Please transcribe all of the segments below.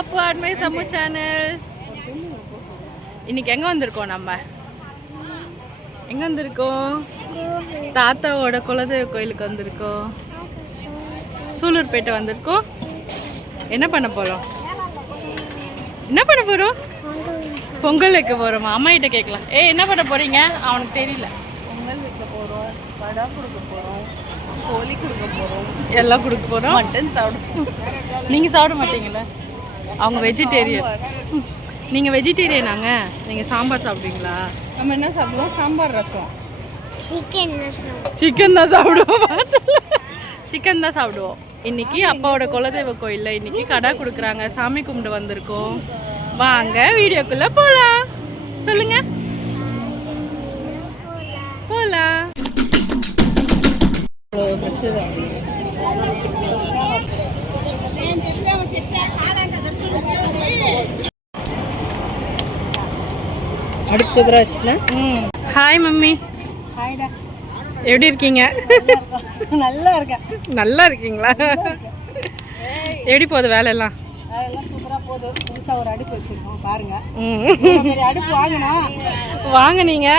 அப்பு ஆட்மை சம்மு channel. இன்னைக்கு எங்கே வந்திருக்கோம்? நம்ம எங்கே வந்திருக்கோம்? தாத்தாவோட குலதெய்வ கோயிலுக்கு வந்திருக்கோம். சூலூர்பேட்டை வந்திருக்கோம். என்ன பண்ண போகிறோம்? என்ன பண்ண போகிறோம்? பொங்கல் வைக்க போகிறோமா? அம்மா கிட்ட கேட்கலாம். என்ன பண்ண போகிறீங்க? அவனுக்கு தெரியல. பொங்கல் வைக்க போகிறோம், வடை கொடுக்க போகிறோம், கோழி கொடுக்க போகிறோம், எல்லாம் கொடுக்க போகிறோம். மட்டன் சாப்பிடுவோம். நீங்கள் சாப்பிட மாட்டீங்களா? அவங்க வெஜிடேரியன். நீங்கள் வெஜிடேரியனாங்க? நீங்கள் சாம்பார் சாப்பிடுவீங்களா? நம்ம என்ன சாப்பிடுவோம்? சாம்பார் ரசம். சிக்கன் தான் சாப்பிடுவோம். சிக்கன் தான் சாப்பிடுவோம். இன்னைக்கு அப்பாவோட குலதெய்வ கோயிலில் இன்னைக்கு கடை கொடுக்குறாங்க. சாமி கும்பிட்டு வந்திருக்கோம். வாங்க வீடியோக்குள்ளே போகலாம். சொல்லுங்க. போகலாம். அடுப்பு சூப்பராக வச்சுட்டேன். Hi mummy. ஹாய்டா. எப்படி இருக்கீங்க? நல்லா இருக்கேன். நல்லா இருக்கீங்களா? எப்படி போகுது வேலையெல்லாம்? அதெல்லாம் சூப்பராக போகுது. புதுசாக ஒரு அடுப்பு வச்சுருக்கோம் பாருங்க. அடுப்பு வாங்கினீங்க.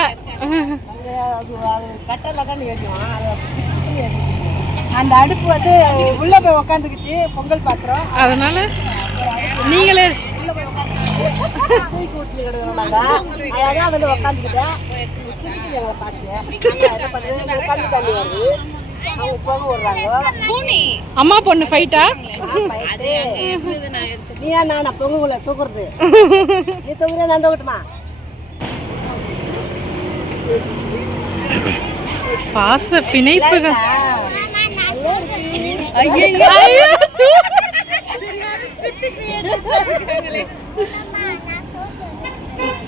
கட்டலக்கான்னு யோசிக்கும். அந்த அடுப்பு வந்து உள்ளே போய் உக்காந்துக்குச்சு. பொங்கல் பாத்திரம். அதனால நீங்களே தூக்கி ஊற்றி கிடக்குறாங்க. அழகாக வந்து உக்காந்துக்கிட்டேன். எங்களை பார்த்து கண்ணு தண்ணி வருது. அவங்க போக விடுறாங்க. அம்மா பொண்ணு ஃபைட்டா? நீ நான் பொங்கல தூக்குறது. நீ தூக்குற நான் தூக்கட்டுமா? பாச பிணைப்புகள்.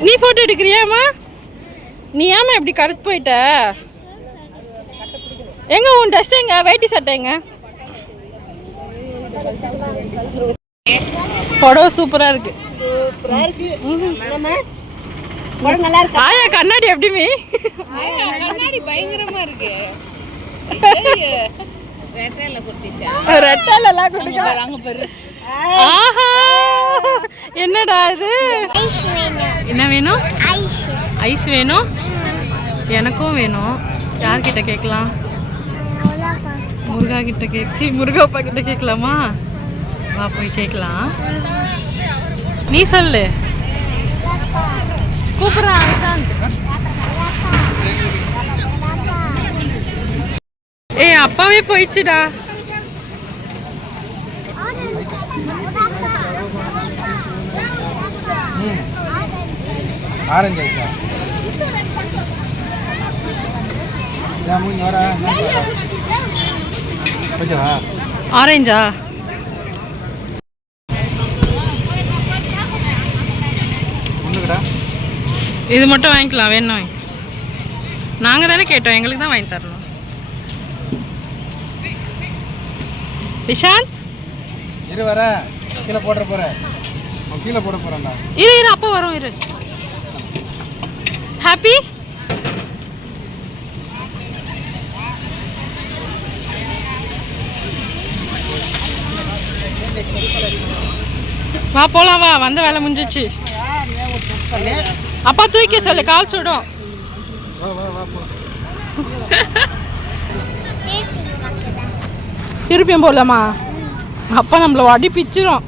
நீ போட்டோ எடுக்கிறியாமா? நீ ஏமா இப்படி கருத்து போயிட்ட? எங்க உன் ட்ரெஸ் எங்க? வேட்டி சட்டை எங்க? புடவை சூப்பரா இருக்கு. ஆயா கண்ணாடி எப்படிமே? கண்ணாடி பயங்கரமா இருக்கு. என்னடா இது? என்ன வேணும்? ஐஸ் வேணும். எனக்கும் வேணும். யார்கிட்ட கேட்கலாம்? முருகா கிட்ட முருகாப்பா கிட்ட கேட்கலாமா? வா போய் கேட்கலாம். நீ சொல்லு. கூப்பிடுறா நிஷாந்த். அப்பாவே போயிடுச்சுடா. ஆரஞ்சா? இது மட்டும் வாங்கிக்கலாம். வேணும். நாங்கள் தானே கேட்டோம். எங்களுக்கு தான் வாங்கி தரணும். நிஷாந்த் இரு வர கீழே போடுற போறேன். கீழே போட போறேன்டா. இரு அப்போ வரும். இரு. ஹாப்பி. வா போலாம். வா வந்த வேலை முடிஞ்சிச்சு. அப்பா தூக்கி சொல்லு. கால் சுடும். திருப்பியும் போடலாமா? அப்பா நம்மள அடி பிச்சிரும்.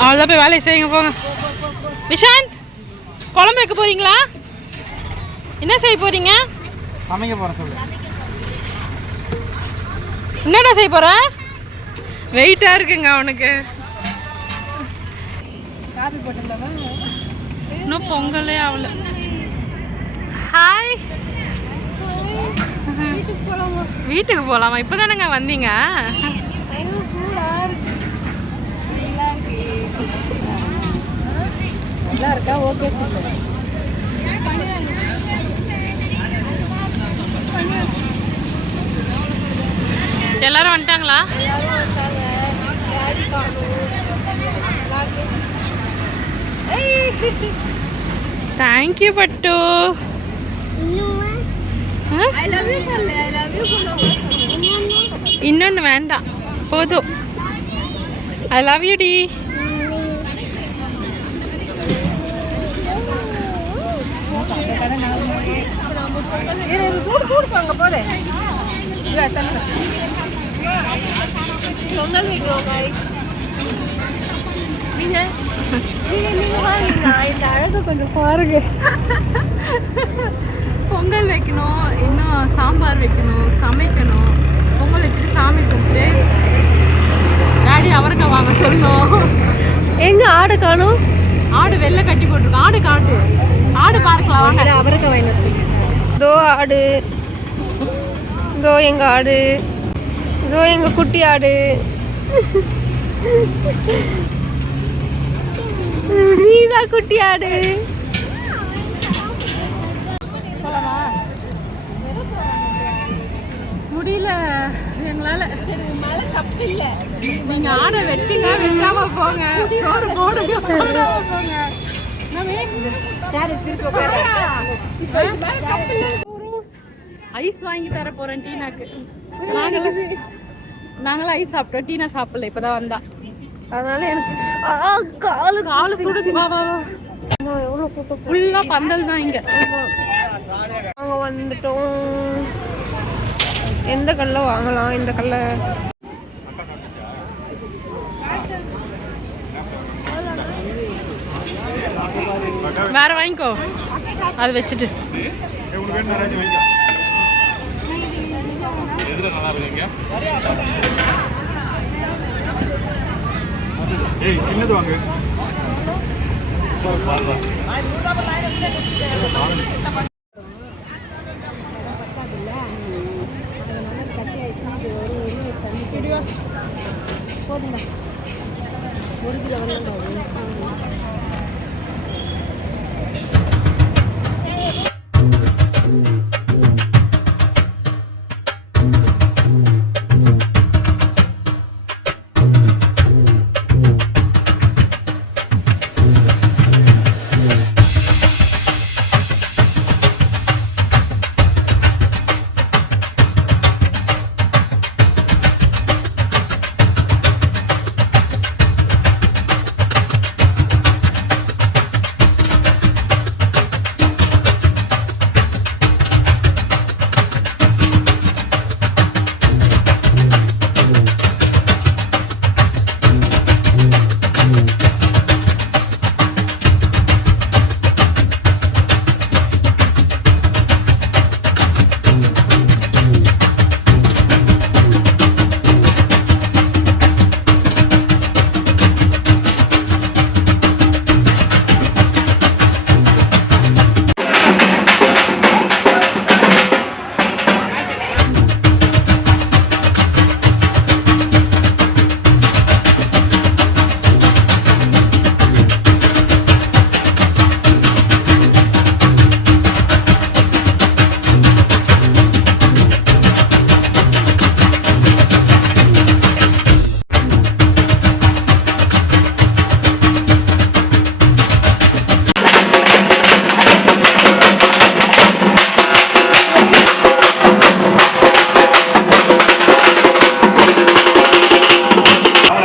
அவ்வளோதான். போய் வேலையை செய்யுங்க போங்க. நிஷாந்த் குழம்பு வைக்க போறீங்களா? என்ன செய்ய போறீங்க? சமைக்க போறேன். சொல்லு. என்னடா செய்ய போற? வெயிட்டா இருக்குங்க அவனுக்கு. காபி போட்டல இன்னும் பொங்கலே ஆகல. ஹாய். வீட்டுக்கு போகலாமா? இப்போ தானேங்க வந்தீங்க? Okay super. எல்லாரும் வந்துட்டாங்களா? தேங்க்யூ பட்டு. இன்னொன்று வேண்டாம், போதும். ஐ லவ் யூ டி. பொங்கல் வைக்கிறோம் guys. நீங்க வாங்க, இந்த அழகு கொஞ்சம் பாருங்க. பொங்கல் வைக்கணும், இன்னும் சாம்பார் வைக்கணும், சமைக்கணும். பொங்கல் வச்சுட்டு சாமி கும்பிட்டு டாடி அவரைக்காய் வாங்க சொல்லணும். எங்க ஆடை காணும்? ஆடு வெளில கட்டி போட்டிருக்கோம். ஆடு காட்டு, ஆடு பார்க்கலாம் வாங்க. அவருக்கு வாங்கி இதோ ஆடு, இதோ எங்க ஆடு, இதோ எங்க குட்டி ஆடு. நீதான் குட்டி ஆடு. முடியல எங்களால. நீங்க ஆடை வெட்டுங்க, வெட்டாம போங்க. சோறு போடுங்க, போடாம போங்க. ஐஸ் வாங்கி தர போறேன் டீனாக்கு. நாங்களும் ஐஸ் சாப்பிட்டோம், டீனா சாப்பிடல, இப்பதான் வந்தா. அதனால எனக்கு காலு சுடுது. ஃபுல்லா பந்தல் தான் இங்க. நாங்க வந்துட்டோம். எந்த கல்ல வாங்கலாம்? இந்த கல்ல வேற வாங்கிக்கோ, அது வச்சுட்டு. சின்னது வாங்க.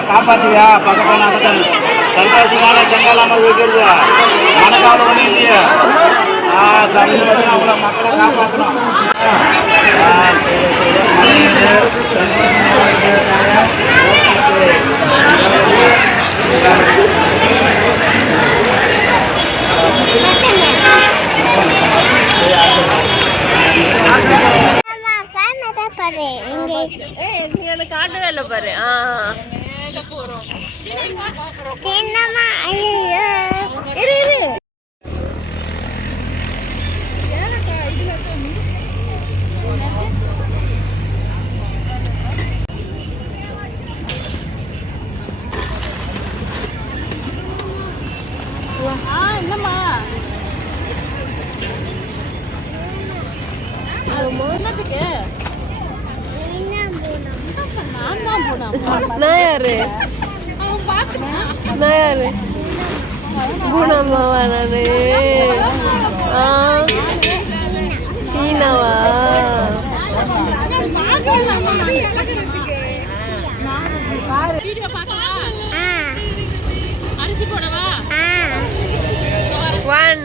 காப்பாற்றியா பக்கத்தில் சந்தோஷமான செங்கலாமல் வைக்கிறது மனக்காலம் பண்ணி இல்லையா? சரி அவங்கள மக்களை காப்பாற்றணும். காட்டவே இல்லை பாரு. என்னம்மா போனோமா? என்னத்துக்கு நான் தான் போனேன். நான் யாரு? நான் யாரு? பூனம்மாவா நானு? டீனாவா? வீடியோ பார்க்கவா? அரிசி போடவா? 1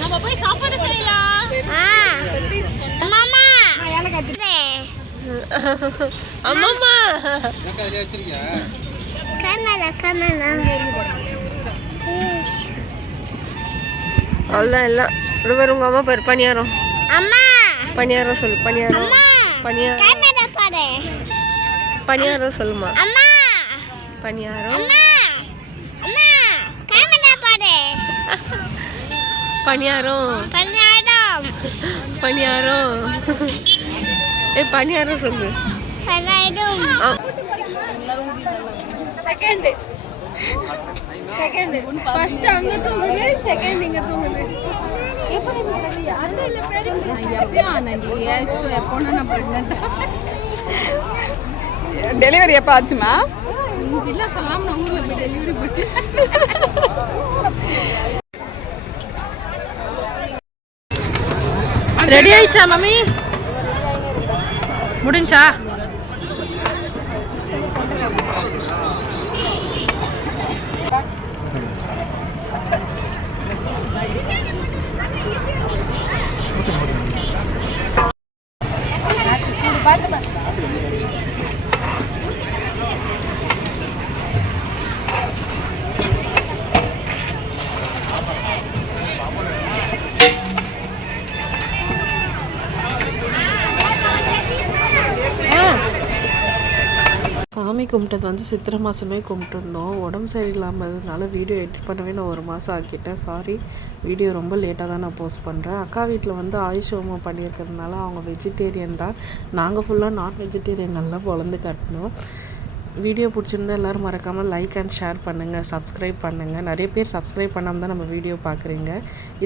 நம்ம போய் சாப்பாடு செய்யலாம். அம்மாமா எனக்கா இதில் வச்சிருக்கியா? அவ்வளோதான் எல்லாம். இவர் உங்க அம்மா பேர் பணியாரம். பணியாரம் சொல்லு. பணியாரம் பணியாரம் சொல்லுமா. பணியாரம் பணியாரம் பணியாரம் பணியாரம் சொல்லு. செகண்ட் ஃபர்ஸ்ட் அங்க தூங்குது, செகண்ட் இங்க தூங்குது. டெலிவரி எப்போ ஆச்சுமா? இல்லை சொல்லாம நான் ஊரில் போய் டெலிவரி போட்டு. ரெடி ஆயிடுச்சா மம்மி? முடிஞ்சா? சாமி கும்பிட்டது வந்து சித்திரை மாதமே கும்பிட்டுருந்தோம். உடம்பு சரியில்லாமதுனால வீடியோ எடிட் பண்ணவே நான் 1 மாதம் ஆக்கிட்டேன். சாரி, வீடியோ ரொம்ப லேட்டாக தான் நான் போஸ்ட் பண்ணுறேன். அக்கா வீட்டில் வந்து ஆயுஷ் ஹோமம் பண்ணியிருக்கிறதுனால அவங்க வெஜிடேரியன் தான். நாங்கள் ஃபுல்லாக நான் வெஜிடேரியன் நல்லா பொழந்து கட்டணும். வீடியோ பிடிச்சிருந்தா எல்லோரும் மறக்காமல் லைக் அண்ட் ஷேர் பண்ணுங்கள், சப்ஸ்கிரைப் பண்ணுங்கள். நிறைய பேர் சப்ஸ்கிரைப் பண்ணாமல் தான் நம்ம வீடியோ பார்க்குறீங்க.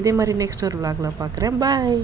இதே மாதிரி நெக்ஸ்ட் ஒரு vlogல பார்க்குறேன். பாய்.